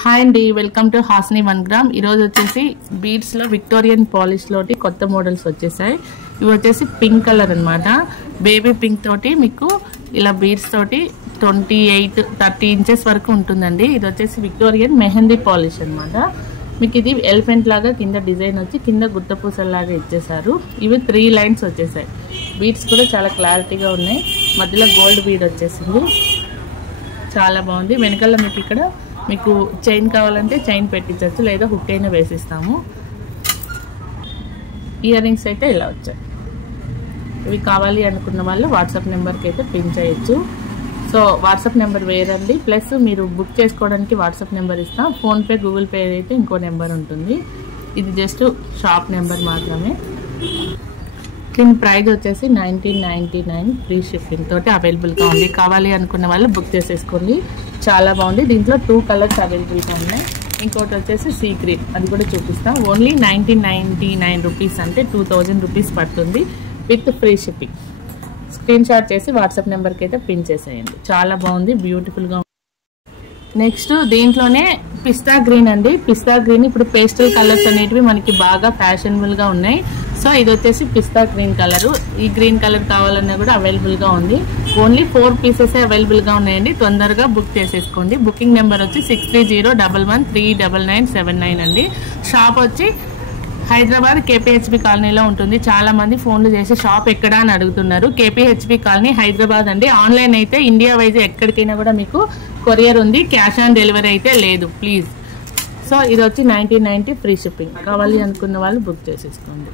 Hi అండి, welcome to Hasni 1 gram. ఈరోజు వచ్చేసి బీడ్స్లో విక్టోరియన్ పాలిష్లోటి కొత్త మోడల్స్ వచ్చేసాయి. ఇవి వచ్చేసి పింక్ కలర్ అనమాట. బేబీ పింక్ తోటి మీకు ఇలా బీడ్స్ తోటి 28-30 ఇంచెస్ వరకు ఉంటుందండి. ఇది వచ్చేసి విక్టోరియన్ మెహందీ పాలిష్ అనమాట. మీకు ఇది ఎలిఫెంట్ లాగా కింద డిజైన్ వచ్చి కింద గుట్టపూసల్లాగా ఇచ్చేసారు. ఇవి 3 లైన్స్ వచ్చేసాయి. బీడ్స్ కూడా చాలా క్లారిటీగా ఉన్నాయి. మధ్యలో గోల్డ్ బీడ్ వచ్చేసింది, చాలా బాగుంది. వెనకాల మీకు ఇక్కడ మీకు చైన్ కావాలంటే చైన్ పెట్టించవచ్చు, లేదా హుక్ అయినా వేసిస్తాము. ఇయర్ రింగ్స్ అయితే ఇలా వచ్చాయి. ఇవి కావాలి అనుకున్న వాళ్ళు వాట్సాప్ నెంబర్కి అయితే పిన్ చేయొచ్చు. సో వాట్సాప్ నెంబర్ వేరండి, ప్లస్ మీరు బుక్ చేసుకోవడానికి వాట్సాప్ నెంబర్ ఇస్తాం. ఫోన్పే, గూగుల్ పే అయితే ఇంకో నెంబర్ ఉంటుంది. ఇది జస్ట్ షాప్ నెంబర్ మాత్రమే. దీని ప్రైస్ వచ్చేసి 1999 ఫ్రీ షిప్పింగ్ తోటి అవైలబుల్గా ఉంది. కావాలి అనుకున్న వాళ్ళు బుక్ చేసేసుకోండి. చాలా బాగుంది. దీంట్లో 2 కలర్స్ అవైలబుల్గా ఉన్నాయి. ఇంకోటి వచ్చేసి సీ గ్రీన్, అది కూడా చూపిస్తాం. ఓన్లీ 1999 రూపీస్, అంటే 2000 రూపీస్ పడుతుంది with free shipping. Screen shot చేసి వాట్సాప్ నెంబర్కి అయితే పిన్ చేసేయండి. చాలా బాగుంది, బ్యూటిఫుల్గా. నెక్స్ట్ దీంట్లోనే పిస్తా గ్రీన్ అండి. పిస్తా గ్రీన్ ఇప్పుడు పేస్టల్ కలర్స్ అనేటివి మనకి బాగా ఫ్యాషనబుల్గా ఉన్నాయి. సో ఇది వచ్చేసి పిస్తా గ్రీన్ కలరు. ఈ గ్రీన్ కలర్ కావాలన్నా కూడా అవైలబుల్గా ఉంది. ఓన్లీ 4 పీసెస్ అవైలబుల్గా ఉన్నాయండి. తొందరగా బుక్ చేసేసుకోండి. బుకింగ్ నెంబర్ వచ్చి 6301139979 అండి. షాప్ వచ్చి హైదరాబాద్ కేపీహెచ్బి కాలనీలో ఉంటుంది. చాలా మంది ఫోన్లు చేసి షాప్ ఎక్కడా అని అడుగుతున్నారు. కేపీహెచ్బి కాలనీ హైదరాబాద్ అండి. ఆన్లైన్ అయితే ఇండియా వైజ్ ఎక్కడికైనా కూడా మీకు కొరియర్ ఉంది. క్యాష్ ఆన్ డెలివరీ అయితే లేదు ప్లీజ్. సో ఇది వచ్చి 1990 ఫ్రీ షిప్పింగ్. కావాలి అనుకున్న వాళ్ళు బుక్ చేసేసుకోండి.